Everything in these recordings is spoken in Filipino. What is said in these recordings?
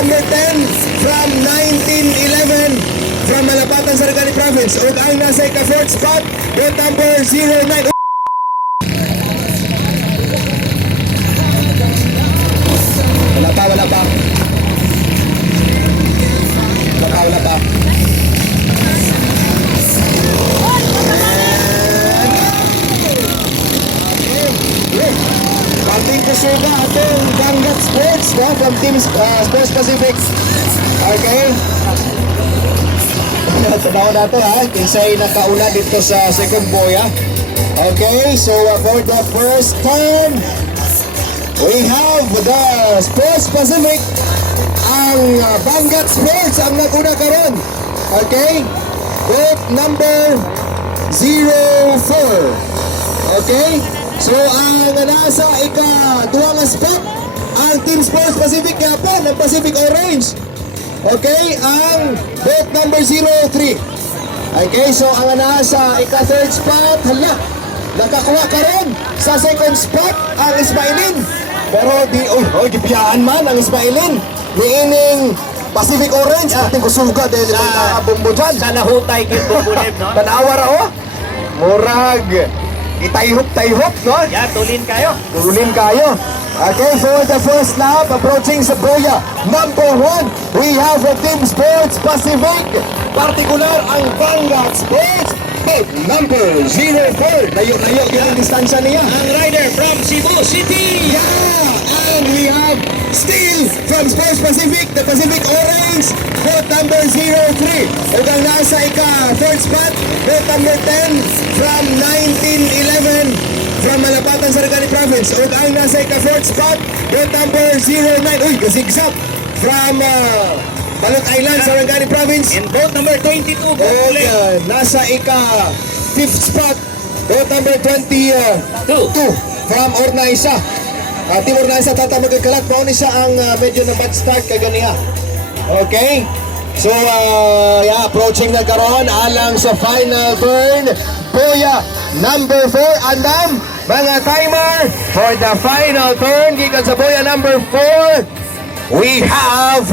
Number 10 from 1911 from Malapatan, Sarangani Province. Ug ang nasa ika-4th spot, boat number 09. Wala pa. Wala pa. Pating kusuga atong Gangat Sports from Team Sports Pacific. Okay. Tanaw na ito ha. Kinsay nakauna dito sa second boya. Okay, so for the first time, we have the Sports Pacific. Ang Gangat Sports ang naguna karon. Okay. Boat number 04. Okay. So ang nasa ika-duwang spot ang Team Sports Pacific Japan, ang Pacific Orange. Okay, ang boat number 03. Okay, so ang nasa ika-third spot, hala, nakakuha ka rin sa second spot ang Ismailin. Pero gipiyaan man ang Ismailin. Niining Pacific Orange, ating kusuga dahil ito nakabumbo dyan. Sa nahutay kayo bumbulim, no? Tanawa ra o. Murag. Itayhop, no? Yan, tulin kayo. Tulin kayo. Okay, for the first lap, approaching sa boya. Number 1, we have the Team Sports Pacific. Partikular ang Vanguard Sports. Boat number 04. Layo-layo yung distansya niya. Ang rider from Cebu City. Yeah! And we have still from Sports Pacific, the Pacific Orange, boat number 03. Ug ang nasa ika-third spot, boat number 10 from 1911 from Malapatan, Sarangani Province. Ug ang nasa ika-fourth spot, boat number 09. Uy, kasigsap from Balot Island, Sarangani Province. In boat number 22, Ug bumbulim. nasa ika-fifth spot, boat number 22 from Ornaisa. Team Ornaisa tatamag kalat mao ni siya ang medyo na bad start kay ganiha. Okay? So approaching na karon alang sa final turn. Boya number 4 andam mga timer for the final turn gikan sa boya number 4. We have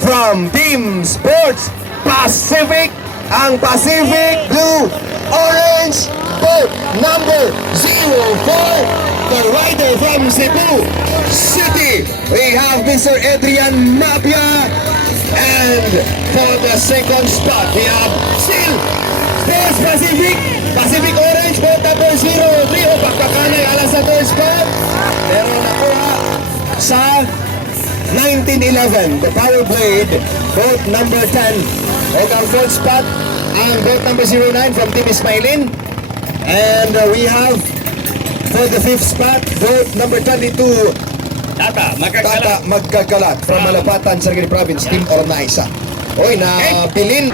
from Team Sports Pacific ang Pacific Blue Orange boat number 04. The rider from Cebu City, we have Mr. Adrian Mapia. And for the second spot, we have still Sports Pacific Orange, boat number 03. O, pagkakanay alas sa third spot. Pero nakuha sa 1911, the Power Blade, boat number 10. At ang fourth spot, ang boat number 09 from Team Ismailin. And we have for the fifth spot, boat number 22, Tata, Tata magkakalat. Magkagalat from Malapatan, Sarangani Province, Team Ornaisa. Oy, napilin.